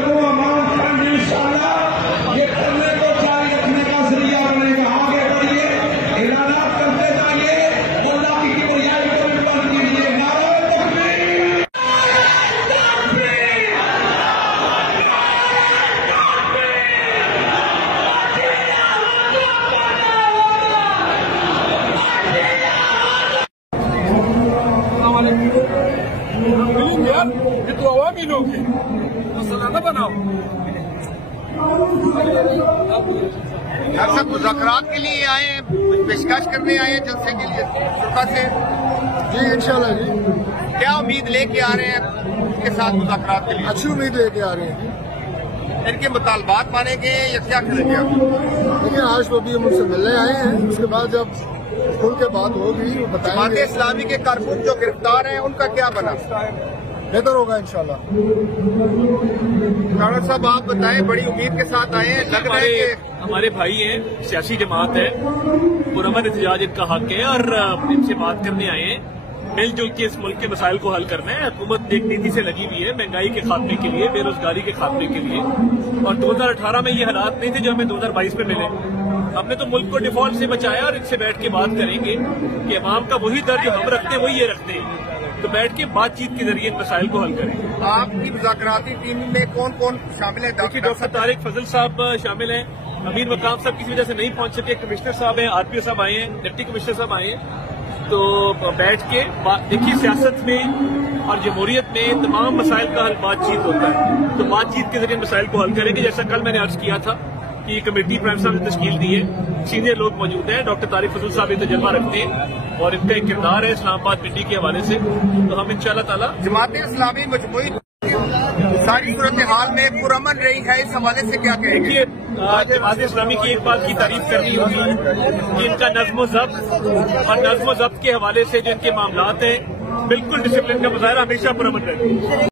करो अमान फंड इंशाल्लाह ये करने को जारी रखने का जरिया बनेगा। आगे बढ़िए, इरादा करते जाइए, अल्लाह की किबरियाई को भी बंद कीजिए। नारे तकबीर, ये तो अवामी लोग हैं, मसला न बनाओ। सब मुज़ाकरात के लिए आए हैं, कुछ पेशकश करने आए हैं जलसे के लिए शुरा से? जी इंशाल्लाह जी, क्या उम्मीद लेके आ रहे हैं उनके साथ मुज़ाकरात के लिए? अच्छी उम्मीद लेके आ रहे हैं। इनके मुतालबात मानेंगे या क्या करेंगे आप? देखिए आज तो अभी हम उनसे मिलने आए हैं, उसके बाद जब खुल के बात होगी वो जमात बताएंगे। इस्लामी के कारकुन जो गिरफ्तार हैं उनका क्या बना? बेहतर होगा इंशाल्लाह। राणा साहब आप बताएं, बड़ी उम्मीद के साथ आए हैं, लग रहा है कि हमारे भाई हैं, सियासी जमात है, पुरअमन एहतजाज इनका हक है और इनसे बात करने आए हैं। मिलजुल के इस मुल्क के मसाइल को हल करना है। हुकूमत एक नीति से लगी हुई है महंगाई के खात्मे के लिए, बेरोजगारी के खात्मे के लिए, और 2018 में ये हालात नहीं थे जो हमें 2022 में मिले। हमने तो मुल्क को डिफॉल्ट से बचाया और इनसे बैठ के बात करेंगे कि अवाम का वही दर्द जो हम रखते हैं वही ये रखते हैं, तो बैठ के बातचीत के जरिए इन मसाइल को हल करेंगे। आपकी मुज़ाकराती टीम में कौन कौन शामिल है? देखिए डॉक्टर तारिक फजल साहब शामिल हैं, अमीर मकाम साहब किसी वजह से नहीं पहुंच सके, कमिश्नर साहब हैं, आरपीओ साहब आए हैं, डिप्टी कमिश्नर साहब आए हैं। तो बैठ के देखिए सियासत में और जमहूरियत में तमाम मसाइल का हल बातचीत होता है, तो बातचीत के जरिए मसाइल को हल करेंगे। जैसा कल मैंने अर्ज किया था कि कमेटी प्राइम साहब ने तश्कील दी है, सीनियर लोग मौजूद हैं, डॉक्टर तारिक फजल साहब ये तजर्बा रखते हैं और इनका एक किरदार है इस्लामाबाद पिंडी के हवाले से, तो हम इंशाल्लाह ताला जमात इस्लामी मजमूई सारी सूरत हाल में पुरअमन रही है, इस हवाले से क्या कहेंगे? देखिए जमात इस्लामी की एक बात की तारीफ करनी होगी कि इनका नज़्म ज़ब्त और नज़्म ज़ब्त के हवाले से जो इनके मामलात हैं बिल्कुल डिसिप्लिन का मुजाहरा हमेशा पुरअमन रहती है।